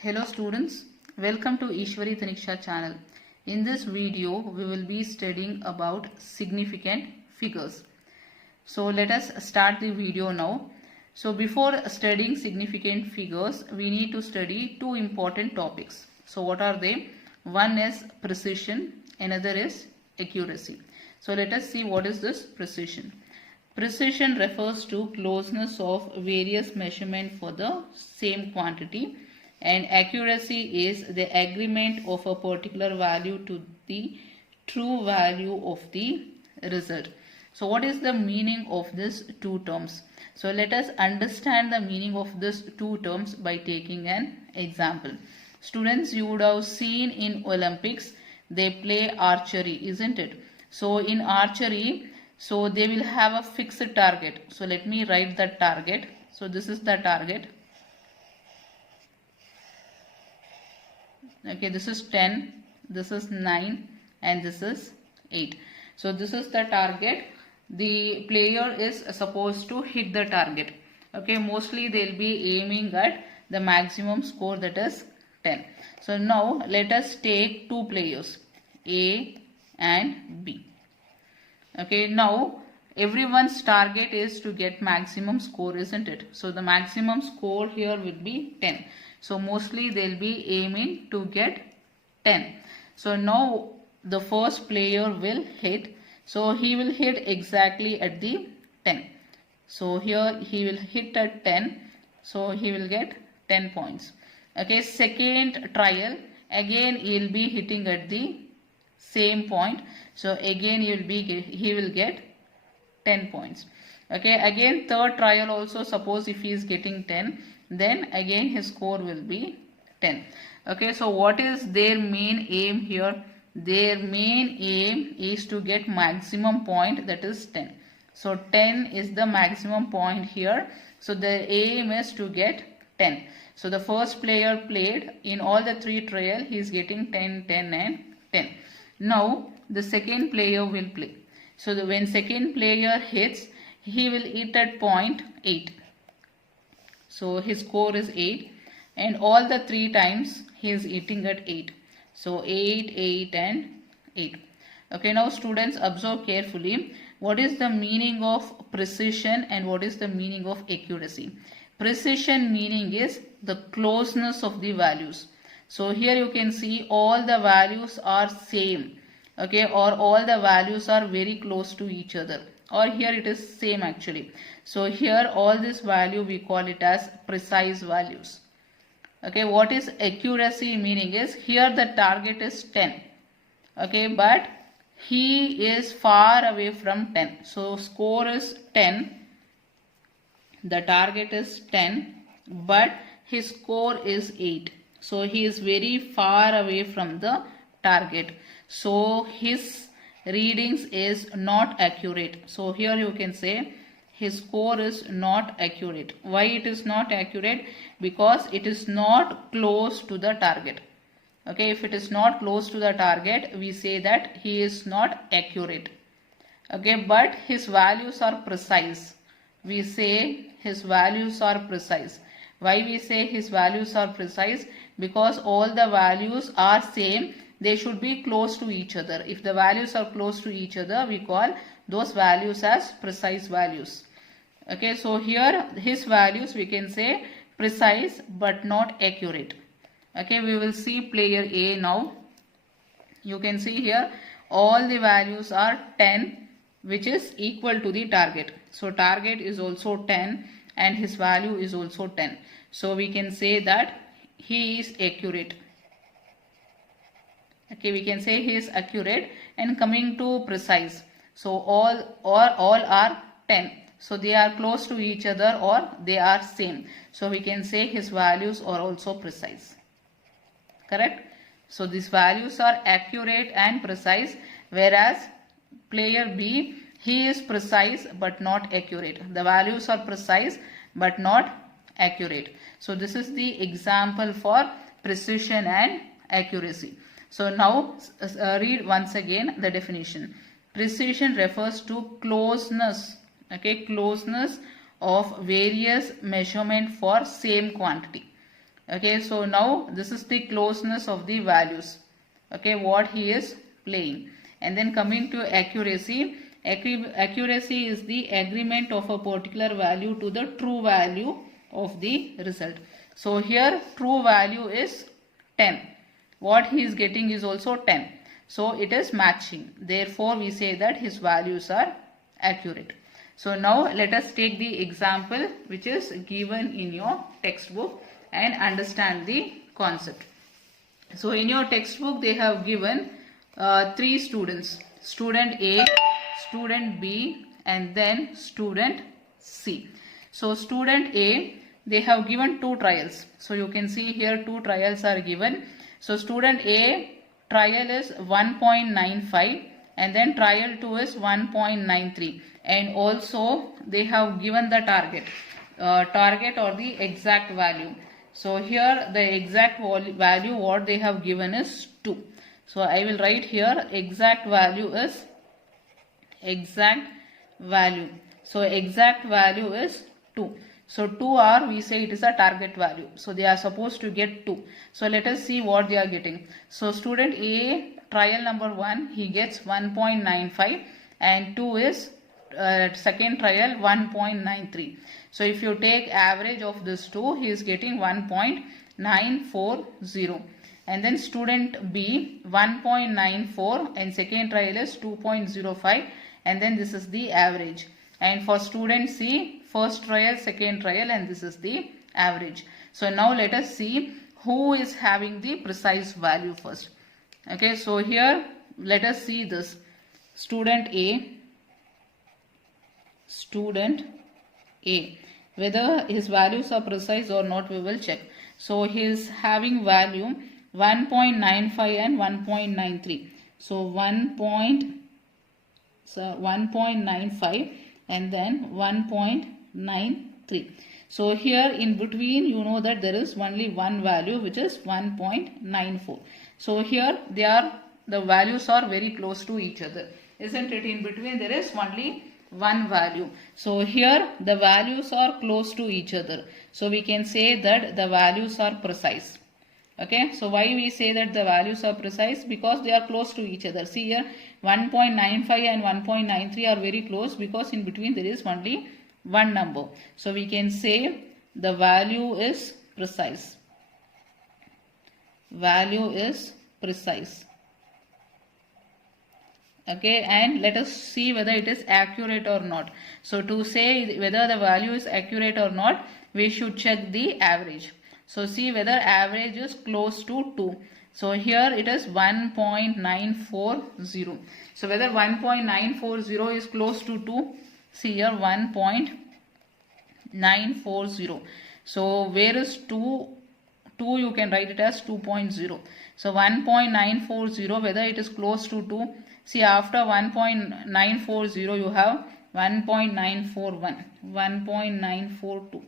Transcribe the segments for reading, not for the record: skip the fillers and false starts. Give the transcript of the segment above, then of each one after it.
Hello students, welcome to Ishwari Taniksha channel. In this video, we will be studying about significant figures. So let us start the video now. So before studying significant figures, we need to study two important topics. So what are they? One is precision, another is accuracy. So let us see what is this precision. Precision refers to closeness of various measurement for the same quantity, and accuracy is the agreement of a particular value to the true value of the result. So what is the meaning of these two terms? So let us understand the meaning of these two terms by taking an example. Students, you would have seen in Olympics they play archery, isn't it? So in archery, so they will have a fixed target. So let me write the target. So this is the target. Okay, this is 10, this is 9 and this is 8. So this is the target. The player is supposed to hit the target. Okay, mostly they will be aiming at the maximum score, that is 10. So now let us take two players, A and B. Okay, now everyone's target is to get maximum score, isn't it? So the maximum score here will be 10. So mostly they'll be aiming to get 10. So now the first player will hit. So he will hit exactly at the 10. So here he will hit at 10. So he will get 10 points. Okay, second trial, again he will be hitting at the same point. So again he will get 10 points. Okay, again third trial also, suppose if he is getting 10, then again his score will be 10. Okay, so what is their main aim here? Their main aim is to get maximum point, that is 10. So 10 is the maximum point here. So the aim is to get 10. So the first player played in all the three trial, he is getting 10, 10 and 10. Now the second player will play. So when second player hits, he will hit at point 8. So his score is 8, and all the three times he is hitting at 8. So 8, 8 and 8. Okay, now students, observe carefully. What is the meaning of precision and what is the meaning of accuracy? Precision meaning is the closeness of the values. So here you can see all the values are same. Okay, or all the values are very close to each other, or here it is same actually. So here all this value we call it as precise values. Okay, what is accuracy meaning is here the target is 10. Okay, but he is far away from 10. So score is 10. The target is 10, but his score is 8. So he is very far away from the target. So his readings is not accurate. So here you can say his score is not accurate. Why it is not accurate? Because it is not close to the target. Okay, if it is not close to the target, we say that he is not accurate. Okay, but his values are precise. We say his values are precise. Why we say his values are precise? Because all the values are same. They should be close to each other. If the values are close to each other, we call those values as precise values. Okay, so here his values we can say precise but not accurate. Okay, we will see player A now. You can see here all the values are 10, which is equal to the target. So target is also 10 and his value is also 10. So we can say that he is accurate. Okay, we can say he is accurate. And coming to precise, so all are 10. So they are close to each other or they are same. So we can say his values are also precise. Correct? So these values are accurate and precise, whereas player B, he is precise but not accurate. The values are precise but not accurate. So this is the example for precision and accuracy. So now read once again the definition. Precision refers to closeness, okay, closeness of various measurement for same quantity. Okay, so now this is the closeness of the values. Okay, what he is playing. And then coming to accuracy. Accuracy is the agreement of a particular value to the true value of the result. So here true value is 10. What he is getting is also 10. So it is matching. Therefore we say that his values are accurate. So now let us take the example which is given in your textbook and understand the concept. So in your textbook they have given 3 students. Student A, student B and then student C. So student A, they have given 2 trials. So you can see here 2 trials are given. So student A trial is 1.95 and then trial 2 is 1.93, and also they have given the target or the exact value. So here the exact value what they have given is 2. So I will write here exact value is exact value. So exact value is 2. So 2 we say it is a target value. So they are supposed to get 2. So let us see what they are getting. So student A trial number 1 he gets 1.95 and 2 is second trial 1.93. So if you take average of this 2 he is getting 1.940. And then student B 1.94 and second trial is 2.05 and then this is the average. And for student C first trial, second trial and this is the average. So now let us see who is having the precise value first. Okay, so here let us see this. Student A, whether his values are precise or not we will check. So he is having value 1.95 and 1.93. So 1.95 and then 1.93. So here in between you know that there is only one value which is 1.94. So here the values are very close to each other, isn't it? In between there is only one value. So here the values are close to each other. So we can say that the values are precise. Okay, so why we say that the values are precise? Because they are close to each other. See here 1.95 and 1.93 are very close because in between there is only one number. So we can say the value is precise. Value is precise. Okay, and let us see whether it is accurate or not. So to say whether the value is accurate or not, we should check the average. So see whether average is close to 2. So here it is 1.940. So whether 1.940 is close to 2. See here 1.940. So where is 2? 2 you can write it as 2.0. So 1.940 whether it is close to 2. See after 1.940 you have 1.941, 1.942.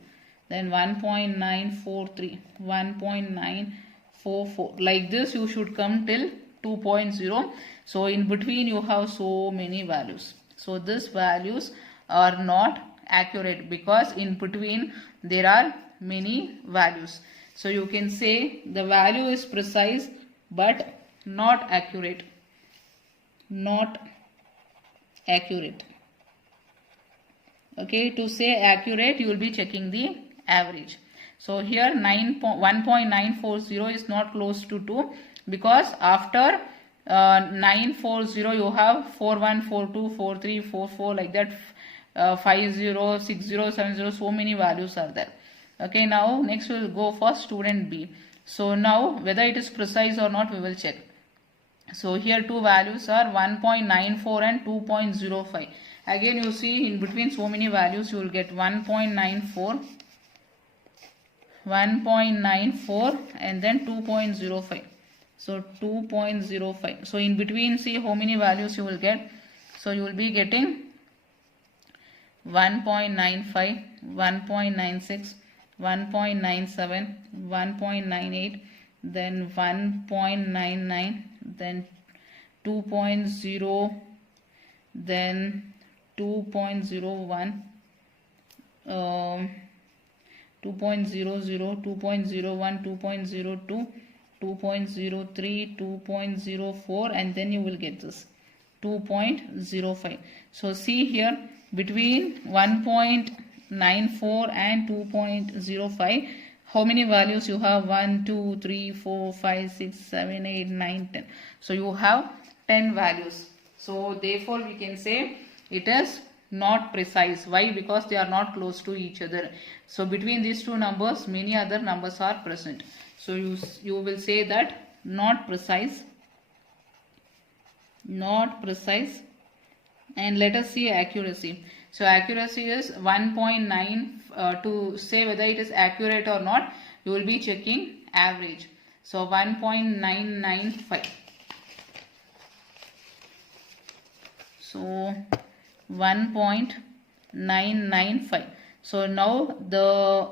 Then 1.943, 1.944. Like this you should come till 2.0. So in between you have so many values. So these values are not accurate because in between there are many values. So you can say the value is precise but not accurate. Not accurate. Okay, to say accurate you will be checking the average. So here 1.940 is not close to 2 because after 940 you have 41, 42, 43, 44 like that, 50, 60, 70, so many values are there. Okay, now next we will go for student B. So now whether it is precise or not we will check. So here two values are 1.94 and 2.05. Again you see in between so many values you will get 1.94, 1.94 and then 2.05. So 2.05. So in between see how many values you will get. So you will be getting 1.95, 1.96, 1.97, 1.98, then 1.99, then 2.0, then 2.01, 2.00, 2.01, 2.02, 2.03, 2.04, and then you will get this 2.05. So see here, between 1.94 and 2.05, how many values you have? 1, 2, 3, 4, 5, 6, 7, 8, 9, 10. So you have 10 values. So therefore we can say it is not precise. Why? Because they are not close to each other. So between these two numbers, many other numbers are present. So you will say that not precise, not precise. And let us see accuracy. So accuracy is 1.9. To say whether it is accurate or not, you will be checking average. So 1.995. So 1.995. So now the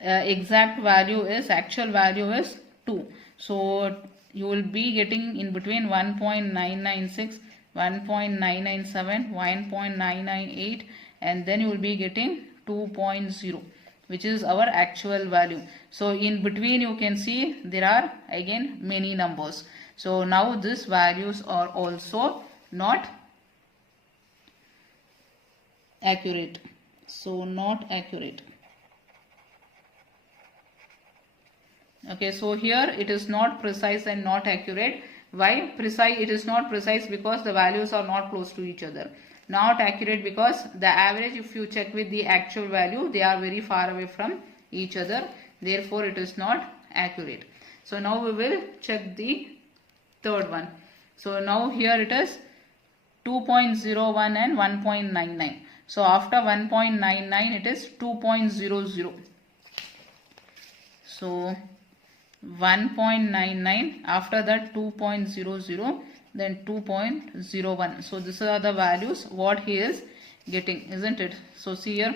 exact value is, actual value is 2. So you will be getting in between 1.996, 1.997, 1.998, and then you will be getting 2.0, which is our actual value. So in between you can see there are again many numbers. So now these values are also not accurate. So not accurate. Okay, so here it is not precise and not accurate. Why precise? It is not precise because the values are not close to each other. Not accurate because the average, if you check with the actual value, they are very far away from each other. Therefore it is not accurate. So now we will check the third one. So now here it is 2.01 and 1.99. So after 1.99 it is 2.00. So 1.99, after that 2.00, then 2.01. So these are the values what he is getting, isn't it? So see here,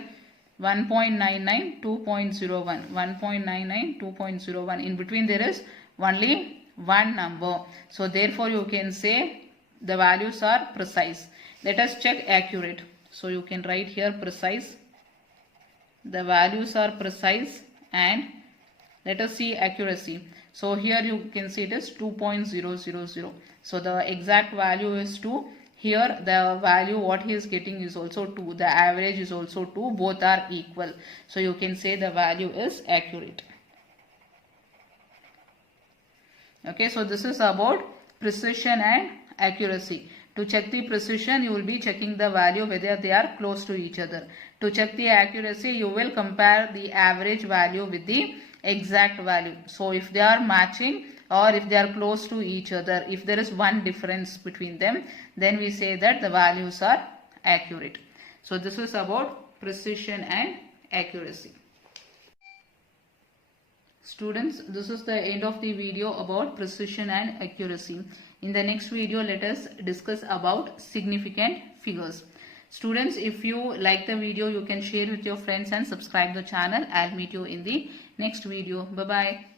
1.99, 2.01, 1.99, 2.01. In between there is only one number. So therefore you can say the values are precise. Let us check accurate. So you can write here precise. The values are precise. And let us see accuracy. So here you can see it is 2.000. So the exact value is 2. Here the value what he is getting is also 2. The average is also 2. Both are equal. So you can say the value is accurate. Okay, so this is about precision and accuracy. To check the precision, you will be checking the value whether they are close to each other. To check the accuracy, you will compare the average value with the exact value. So if they are matching or if they are close to each other, if there is one difference between them, then we say that the values are accurate. So this is about precision and accuracy. Students, this is the end of the video about precision and accuracy. In the next video, let us discuss about significant figures. Students, if you like the video, you can share with your friends and subscribe the channel. I'll meet you in the next video. Bye-bye.